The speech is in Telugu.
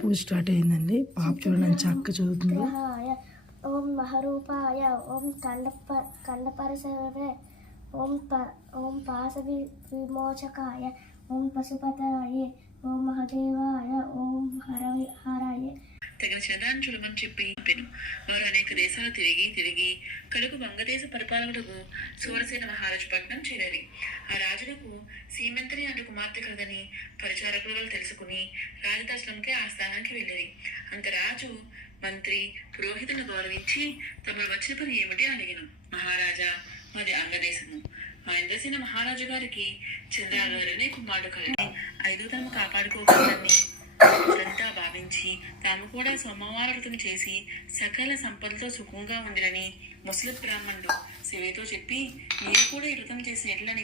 పూజ స్టార్ట్ అయిందండి. పాప చూడండి చక్క చదువుతుంది. ఓం మహరూపాయ ఓం కండపరసవే ఓం పాస విమోచకాయ ఓం పశుపతాయ ఓం మహదేవాయ ఓం హరాయ తగిన చందాన్ని చూడమని చెప్పి పంపెను. వారు అనేక దేశాలు తిరిగి కడుకు వంగదేశ పరిపాలకుడుకు సూరసేన మహారాజు పట్నం చేరారు. ఆ రాజులకు సీమంతని అనే కుమార్తె కలదని పరిచారకులు తెలుసుకుని రాజదర్శనంకే ఆ స్థానానికి వెళ్ళిరి. అంత రాజు మంత్రి పురోహితులను గౌరవించి తమరు వచ్చిన పని ఏమిటి అడిగిన. మహారాజా, మాది అంగదేశము. మా ఇంద్రసేన మహారాజు గారికి చంద్రాగారనే కుమారుడు కలిగి 5 తమ కాపాడుకోగలని అంతా భావించి తాము కూడా సోమవార వ్రతం చేసి సకల సంపదలతో సుఖంగా ఉందిరని ముసలి బ్రాహ్మణుడు శివతో చెప్పి మీరు కూడా ఈ వ్రతం చేసిన ఎట్లని